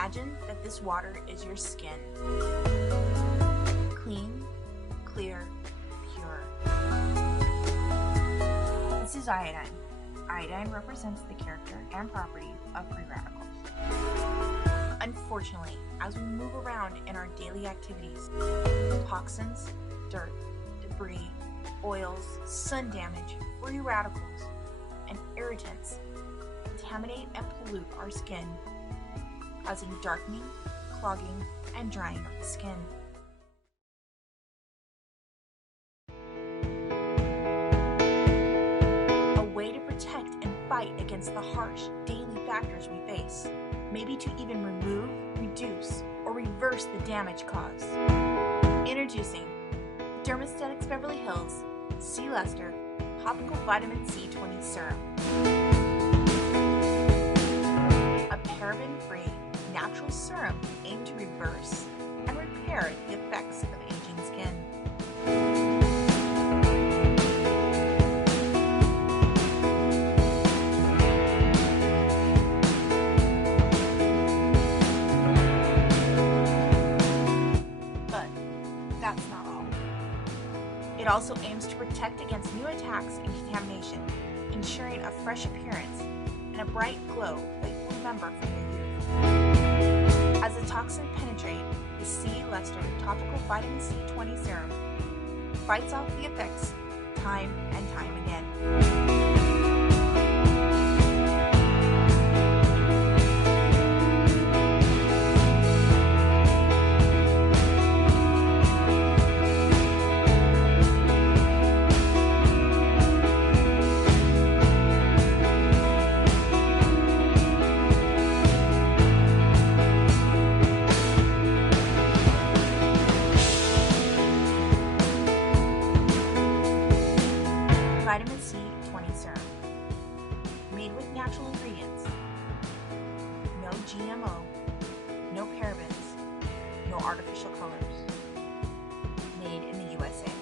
Imagine that this water is your skin. Clean, clear, pure. This is iodine. Iodine represents the character and properties of free radicals. Unfortunately, as we move around in our daily activities, toxins, dirt, debris, oils, sun damage, free radicals, and irritants contaminate and pollute our skin, causing darkening, clogging, and drying of the skin. A way to protect and fight against the harsh daily factors we face, maybe to even remove, reduce, or reverse the damage caused. Introducing Dermaesthetics Beverly Hills C-Lester Topical Vitamin C20 Serum. A paraben-free, natural serum aimed to reverse and repair the effects of aging skin. But that's not all. It also aims to protect against new attacks and contamination, ensuring a fresh appearance and a bright glow that you'll remember from your youth. As the toxin penetrate, the C-Lester Topical Vitamin C20 Serum fights off the effects time and time again. Vitamin C20 Serum, made with natural ingredients, no GMO, no parabens, no artificial colors, made in the USA.